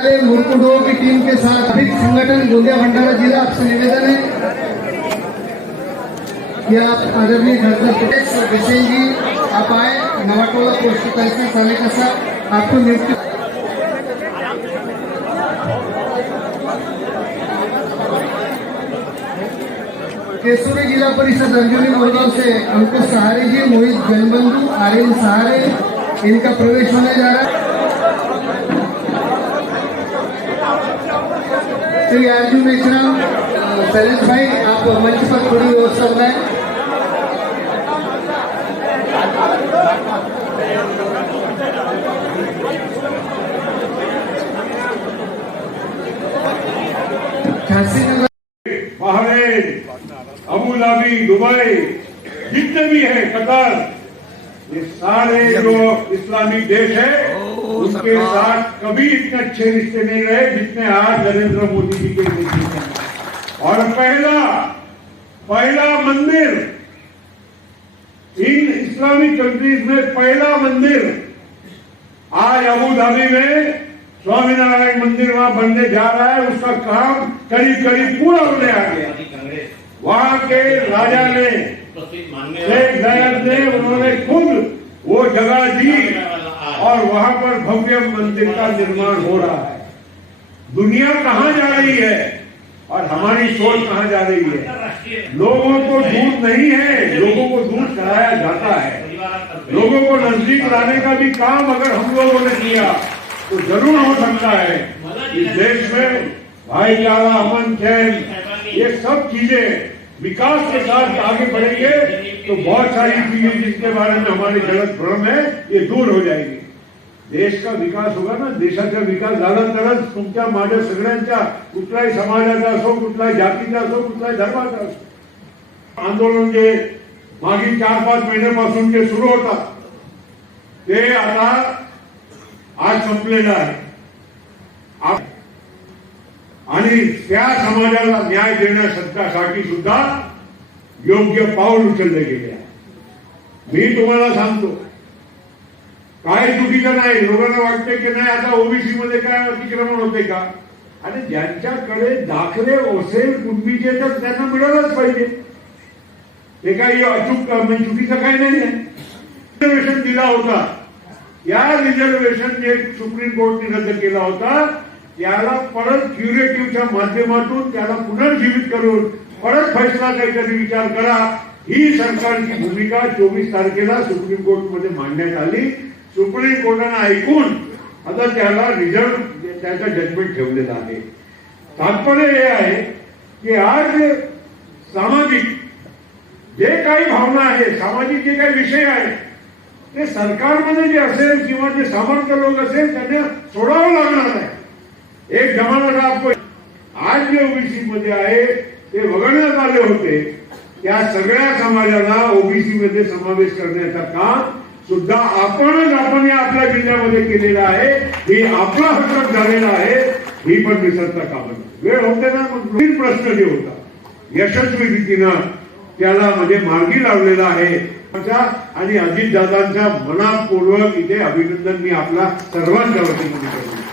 मुरकुडो की टीम के साथ अधिक संगठन गोंदिया भंडारा जिला आपसे निवेदन है कि आप आदरणीय डॉक्टर बिसेन जी आप आए नवाटोला पोस्ट तहसील थाने का साथ आपको नियुक्ति केसुरी जिला परिषद अंजनी मोरगांव से अंकुश सहारे जी, मोहित जनबंधु, आर्यन सहारे, इनका प्रवेश होने जा रहा है। श्री अर्जुन मेश्राम, शैलेश भाई आप मंच पर थोड़ी व्यवस्था बनाए। बहरीन, अबू धाबी, दुबई, जितने भी हैं, कतर, ये सारे जो इस्लामी देश है उनके साथ कभी इतने अच्छे रिश्ते नहीं रहे जितने आज नरेंद्र मोदी जी के नेतृत्व में। और पहला मंदिर इन इस्लामिक कंट्रीज में, पहला मंदिर आज अबू धाबी में स्वामीनारायण मंदिर वहां बनने जा रहा है। उसका काम करीब पूरा होने आ गया। वहां के राजा ने, शेख जायद ने, उन्होंने खुद वो जगह दी और वहां पर भव्य मंदिर का निर्माण हो रहा है। दुनिया कहां जा रही है और हमारी सोच कहां जा रही है? लोगों को दूर नहीं है, लोगों को दूर कराया जाता है। लोगों को नजदीक लाने का भी काम अगर हम लोगों ने किया तो जरूर हो सकता है इस देश में भाईचारा, अमन, चैन, ये सब चीजें विकास के साथ आगे बढ़ेंगे तो बहुत सारी चीजें जिसके बारे में हमारे गलत भ्रम है ये दूर हो जाएगी। देश का विकास होगा ना, देशाचा विकास झाला तरच तुमच्या माझ्या सगळ्यांच्या, कुठल्याही समाजाचा असो, कुठल्याही जातीचा असो, कुठल्याही धर्माचा असो। आंदोलन जे मागील 4-5 महिन्यापासून जे सुरू होता ते आता आज संपलेलं आहे आणि त्या समाजाला न्याय देण्यासाठी सुद्धा योग्य पाऊल उचलले गेले आहे। मी तुम्हाला सांगतो काही चुकीचं नाही। लोकांना वाटते की नाही आता ओबीसी मध्ये काय अतिक्रमण होते का? आणि ज्यांच्याकडे दाखले असेल कुणबीचे तर त्यांना मिळालंच पाहिजे। ते काही अचूक म्हणजे चुकीचं काही नाही आहे। रिझर्वेशन दिला होता, या रिझर्वेशन जे सुप्रीम कोर्टने रद्द केला होता त्याला परत क्युरेटिव्हच्या माध्यमातून त्याला पुनर्जीवित करून परत फैसला काहीतरी विचार करा, ही सरकारची भूमिका 24 तारखेला सुप्रीम कोर्टमध्ये मांडण्यात आली। सुप्रीम कोर्टाने ऐकून आता त्याला त्याचा जजमेंट ठेवलेला आहे। तात्पर्य हे आहे की आज सामाजिक जे काही भावना आहे, सामाजिक जे काही विषय आहे ते सरकारमध्ये जे असेल किंवा जे सामर्थ्य लोक असेल त्यांना सोडावं लागणार आहे। एक जमाना था आपको आज जे ओबीसी मध्ये आहे ते वगळण्यात आले होते त्या सगळ्या समाजाला ओबीसी मध्ये समावेश करण्याचा काम सुद्धा आपण आपल्या जिल्ह्यामध्ये केलेला आहे। ही आपला हक्क झालेला आहे, ही पण विसरता कामा नये। वेळ होते ना, मग प्रश्न जे होता यशस्वी रीतीनं त्याला म्हणजे मार्गी लावलेला आहे आणि अजितदादांचा मनापूर्वक इथे अभिनंदन मी आपला सर्वांच्या वतीने करतो।